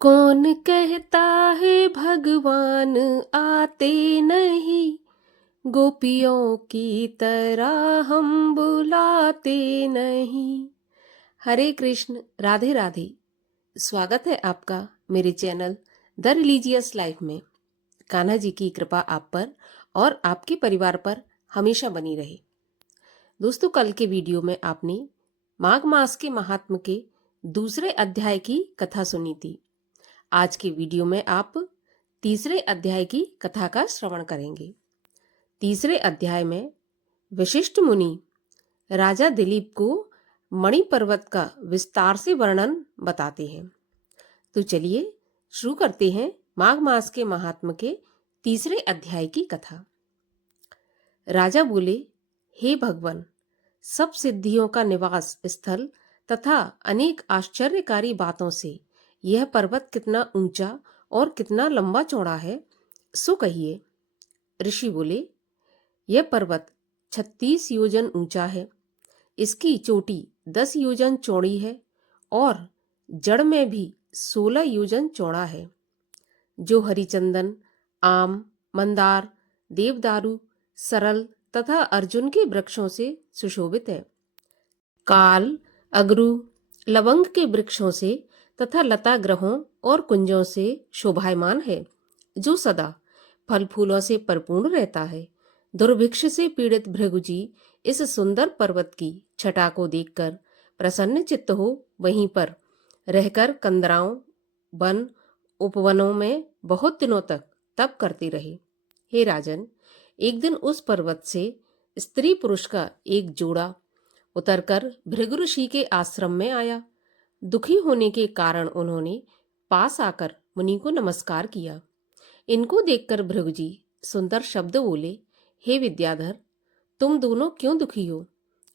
कौन कहता है भगवान आते नहीं, गोपियों की तरह हम बुलाते नहीं। हरे कृष्ण, राधे राधे। स्वागत है आपका मेरे चैनल द रिलीजियस लाइफ में। कान्हा जी की कृपा आप पर और आपके परिवार पर हमेशा बनी रहे। दोस्तों, कल के वीडियो में आपने माघ मास के महात्म के दूसरे अध्याय की कथा सुनी थी। आज के वीडियो में आप तीसरे अध्याय की कथा का श्रवण करेंगे। तीसरे अध्याय में वशिष्ठ मुनि राजा दिलीप को मणि पर्वत का विस्तार से वर्णन बताते हैं। तो चलिए शुरू करते हैं माघ मास के महात्म के तीसरे अध्याय की कथा। राजा बोले, हे भगवान, सब सिद्धियों का निवास स्थल तथा अनेक आश्चर्यकारी बातों से यह पर्वत कितना ऊंचा और कितना लंबा चौड़ा है, सो कहिए। ऋषि बोले, यह पर्वत 36 योजन ऊंचा है, इसकी चोटी 10 योजन चौड़ी है और जड़ में भी 16 योजन चौड़ा है, जो हरिचंदन, आम, मंदार, देवदारू, सरल तथा अर्जुन के वृक्षों से सुशोभित है। काल, अगरू, लवंग के वृक्षों से तथा लता ग्रहों और कुंजों से शोभायमान है, जो सदा फल फूलों से परिपूर्ण रहता है। दुर्भिक्ष से पीड़ित भृगुजी इस सुंदर पर्वत की छटा को देखकर प्रसन्न चित्त हो वहीं पर रहकर कंदराओं, वन, उपवनों में बहुत दिनों तक तप करते रहे। हे राजन, एक दिन उस पर्वत से स्त्री पुरुष का एक जोड़ा उतरकर भृगु ऋषि के आश्रम में आया। दुखी होने के कारण उन्होंने पास आकर मुनि को नमस्कार किया। इनको देखकर भृगु जी सुंदर शब्द बोले, हे विद्याधर, तुम दोनों क्यों दुखी हो?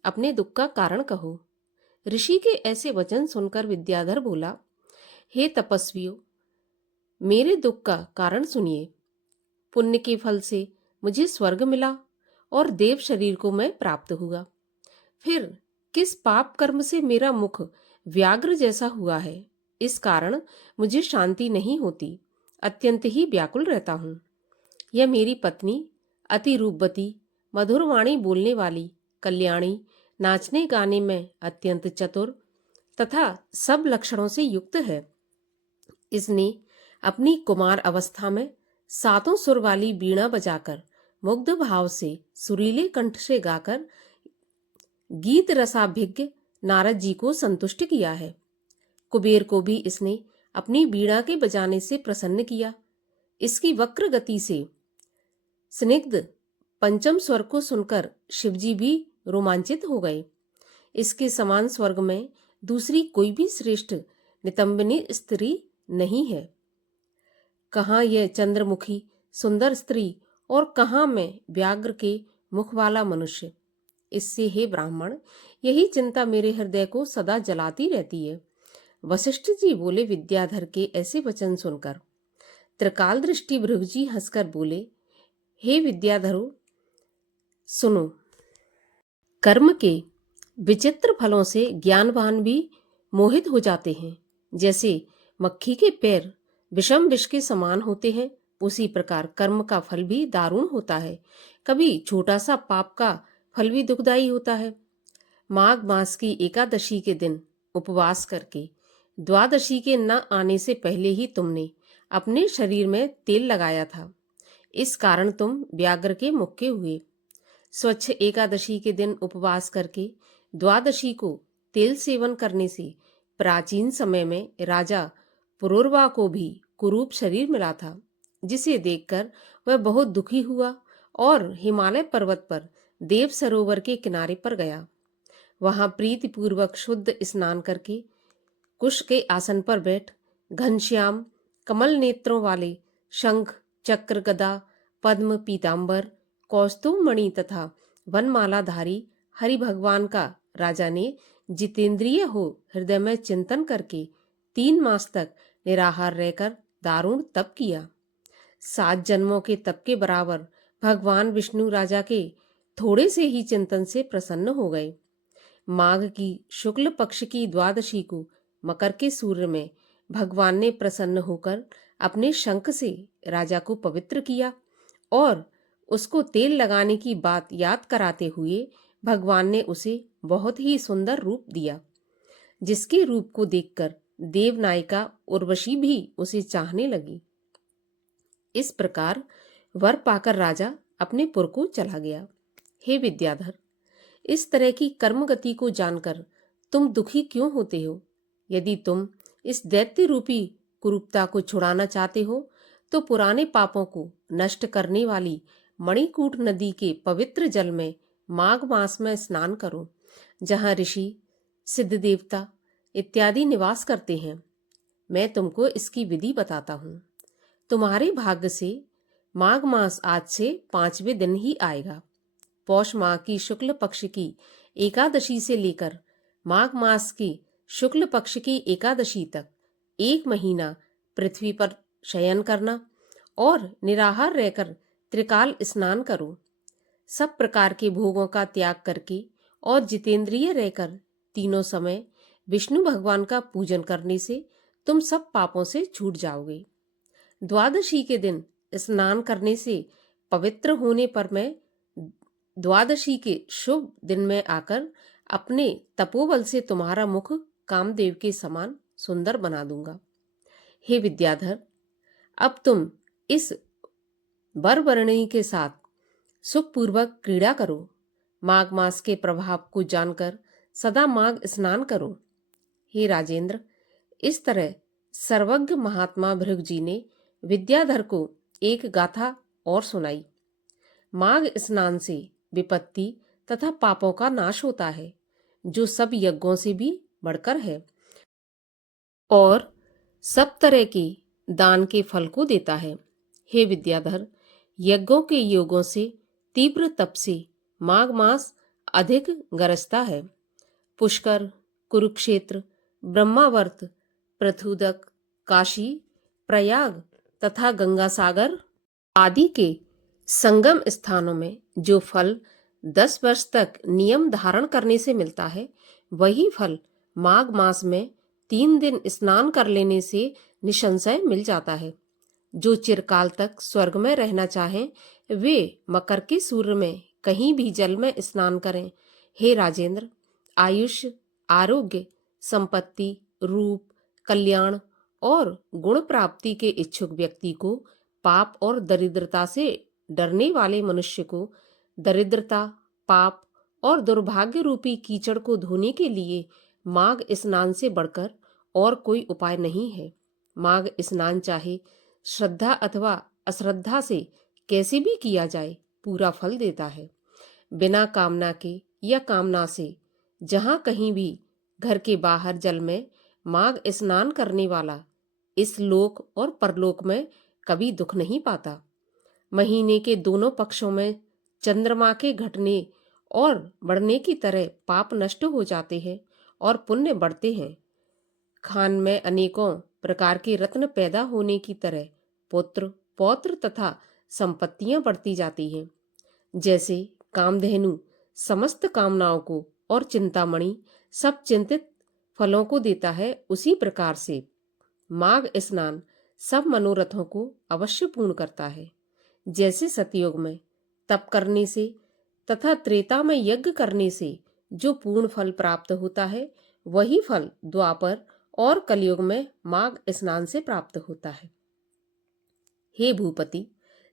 अपने दुख का कारण कहो। ऋषि के ऐसे वचन सुनकर विद्याधर बोला, हे तपस्वियों, मेरे दुख का कारण सुनिए। पुण्य के फल से मुझे स्वर्ग मिला और देव शरीर को मैं प्राप्त हुआ। फिर किस पाप कर्म से मेरा मुख व्याघ्र जैसा हुआ है, इस कारण मुझे शांति नहीं होती, अत्यंत ही व्याकुल रहता हूँ। यह मेरी पत्नी अति रूपवती, मधुर वाणी बोलने वाली, कल्याणी, नाचने गाने में अत्यंत चतुर तथा सब लक्षणों से युक्त है। इसने अपनी कुमार अवस्था में सातों सुर वाली बीणा बजाकर मुग्ध भाव से सुरीले कंठ से गाकर गीत रसाभिज्ञ नारद जी को संतुष्ट किया है। कुबेर को भी इसने अपनी बीणा के बजाने से प्रसन्न किया। इसकी वक्र गति से स्निग्ध पंचम स्वर को सुनकर शिवजी भी रोमांचित हो गए। इसके समान स्वर्ग में दूसरी कोई भी श्रेष्ठ नितंबिनी स्त्री नहीं है। कहाँ यह चंद्रमुखी सुंदर स्त्री और कहाँ मैं व्याघ्र के मुख वाला मनुष्य। इससे हे ब्राह्मण, यही चिंता मेरे हृदय को सदा जलाती रहती है। वशिष्ठ जी बोले, विद्याधर के ऐसे वचन सुनकर त्रिकाल दृष्टि भृगु जी हंसकर बोले, हे विद्याधरो, सुनो। कर्म के विचित्र फलों से ज्ञानवान भी मोहित हो जाते हैं। जैसे मक्खी के पैर विषम विष के समान होते हैं, उसी प्रकार कर्म का फल भी दारुण होता है। कभी छोटा सा पाप का फल भी दुखदाई होता है। माघ मास की एकादशी के दिन उपवास करके द्वादशी के न आने से पहले ही तुमने अपने शरीर में तेल लगाया था, इस कारण तुम व्याघ्र के मुख के हुए। स्वच्छ एकादशी के दिन उपवास करके द्वादशी को तेल सेवन करने से प्राचीन समय में राजा पुरूरवा को भी कुरूप शरीर मिला था, जिसे देखकर वह बहुत दुखी हुआ और हिमालय पर्वत पर देव सरोवर के किनारे पर गया। वहां प्रीतिपूर्वक शुद्ध स्नान करके कुश के आसन पर बैठ घनश्याम कमल नेत्रों वाले शंख, चक्र, गदा, पद्म, पीतांबर, कौस्तुभ मणि तथा वनमालाधारी हरि भगवान का राजा ने जितेंद्रिय हो हृदय में चिंतन करके 3 मास तक निराहार रहकर दारुण तप किया। 7 जन्मों के तप के बराबर भगवान विष्णु राजा के थोड़े से ही चिंतन से प्रसन्न हो गए। माघ की शुक्ल पक्ष की द्वादशी को मकर के सूर्य में भगवान ने प्रसन्न होकर अपने शंख से राजा को पवित्र किया और उसको तेल लगाने की बात याद कराते हुए भगवान ने उसे बहुत ही सुंदर रूप दिया, जिसके रूप को देखकर देवनायिका उर्वशी भी उसे चाहने लगी। इस प्रकार वर पाकर राजा अपने पुर को चला गया। हे विद्याधर, इस तरह की कर्म गति को जानकर तुम दुखी क्यों होते हो? यदि तुम इस दैत्य रूपी कुरूपता को छुड़ाना चाहते हो तो पुराने पापों को नष्ट करने वाली मणिकूट नदी के पवित्र जल में माघ मास में स्नान करो, जहाँ ऋषि, सिद्ध देवता इत्यादि निवास करते हैं। मैं तुमको इसकी विधि बताता हूँ। तुम्हारे भाग्य से माघ मास आज से 5वें दिन ही आएगा। पौष माह की शुक्ल पक्ष की एकादशी से लेकर माघ मास की शुक्ल पक्ष की एकादशी तक 1 महीना पृथ्वी पर शयन करना और निराहार रहकर त्रिकाल स्नान करो। सब प्रकार के भोगों का त्याग करके और जितेंद्रिय रहकर तीनों समय विष्णु भगवान का पूजन करने से तुम सब पापों से छूट जाओगे। द्वादशी के दिन स्नान करने से पवित्र होने पर मैं द्वादशी के शुभ दिन में आकर अपने तपोबल से तुम्हारा मुख कामदेव के समान सुंदर बना दूंगा। हे विद्याधर, अब तुम इस वरवर्णी के साथ सुखपूर्वक क्रीड़ा करो। माघ मास के प्रभाव को जानकर सदा माघ स्नान करो। हे राजेंद्र, इस तरह सर्वज्ञ महात्मा भृगु जी ने विद्याधर को एक गाथा और सुनाई। माघ स्नान से विपत्ति तथा पापों का नाश होता है, जो सब यज्ञों से भी बढ़कर है और सब तरह के दान के फल को देता है। हे विद्याधर, यज्ञों के योगों से तीव्र तप से माघ मास अधिक गरजता है। पुष्कर, कुरुक्षेत्र, ब्रह्मावर्त, पृथुदक, काशी, प्रयाग तथा गंगा सागर आदि के संगम स्थानों में जो फल 10 वर्ष तक नियम धारण करने से मिलता है, वही फल माघ मास में 3 दिन स्नान कर लेने से निसंशय मिल जाता है। जो चिरकाल तक स्वर्ग में रहना चाहें, वे मकर के सूर्य में कहीं भी जल में स्नान करें। हे राजेंद्र, आयुष्य, आरोग्य, संपत्ति, रूप, कल्याण और गुण प्राप्ति के इच्छुक व्यक्ति को पाप और दरिद्रता से डरने वाले मनुष्य को दरिद्रता, पाप और दुर्भाग्य रूपी कीचड़ को धोने के लिए माघ स्नान से बढ़कर और कोई उपाय नहीं है। माघ स्नान चाहे श्रद्धा अथवा अश्रद्धा से कैसे भी किया जाए, पूरा फल देता है। बिना कामना के या कामना से जहां कहीं भी घर के बाहर जल में माघ स्नान करने वाला इस लोक और परलोक में कभी दुख नहीं पाता। महीने के दोनों पक्षों में चंद्रमा के घटने और बढ़ने की तरह पाप नष्ट हो जाते हैं और पुण्य बढ़ते हैं। खान में अनेकों प्रकार के रत्न पैदा होने की तरह पुत्र, पौत्र तथा संपत्तियां बढ़ती जाती हैं। जैसे कामधेनु समस्त कामनाओं को और चिंतामणि सब चिंतित फलों को देता है, उसी प्रकार से माघ स्नान सब मनोरथों को अवश्य पूर्ण करता है। जैसे सतयुग में तप करने से तथा त्रेता में यज्ञ करने से जो पूर्ण फल प्राप्त होता है, वही फल द्वापर और कलयुग में माघ स्नान से प्राप्त होता है। हे भूपति,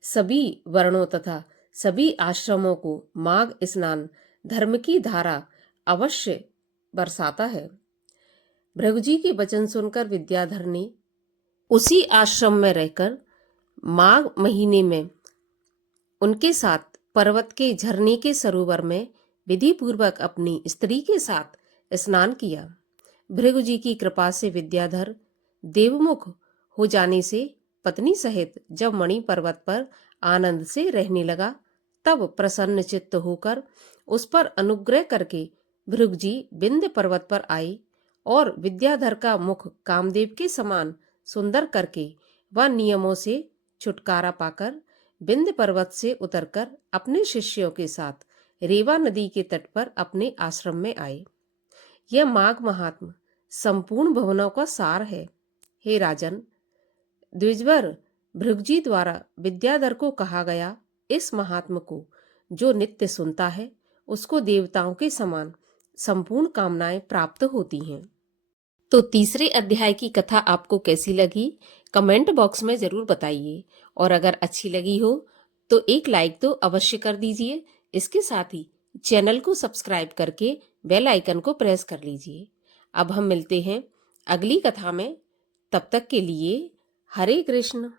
सभी वर्णों तथा सभी आश्रमों को माघ स्नान धर्म की धारा अवश्य बरसाता है। भृगु जी के वचन सुनकर विद्याधर ने उसी आश्रम में रहकर माघ महीने में उनके साथ पर्वत के झरने के सरोवर में विधि पूर्वक अपनी स्त्री के साथ स्नान किया। भृगु जी की कृपा से विद्याधर देवमुख हो जाने से पत्नी सहित जब मणि पर्वत पर आनंद से रहने लगा, तब प्रसन्न चित्त होकर उस पर अनुग्रह करके भृगु जी विंध्य पर्वत पर आए और विद्याधर का मुख कामदेव के समान सुंदर करके वह नियमों से छुटकारा पाकर विंध्य पर्वत से उतरकर अपने शिष्यों के साथ रेवा नदी के तट पर अपने आश्रम में आए। यह माघ महात्म संपूर्ण भवनों का सार है। हे राजन, द्विजवर भृगुजी द्वारा विद्याधर को कहा गया इस महात्म को जो नित्य सुनता है उसको देवताओं के समान संपूर्ण कामनाएं प्राप्त होती हैं। तो तीसरे अध्याय की कथा आपको कैसी लगी कमेंट बॉक्स में जरूर बताइए, और अगर अच्छी लगी हो तो एक लाइक तो अवश्य कर दीजिए। इसके साथ ही चैनल को सब्सक्राइब करके बेल आइकन को प्रेस कर लीजिए। अब हम मिलते हैं अगली कथा में, तब तक के लिए हरे कृष्ण।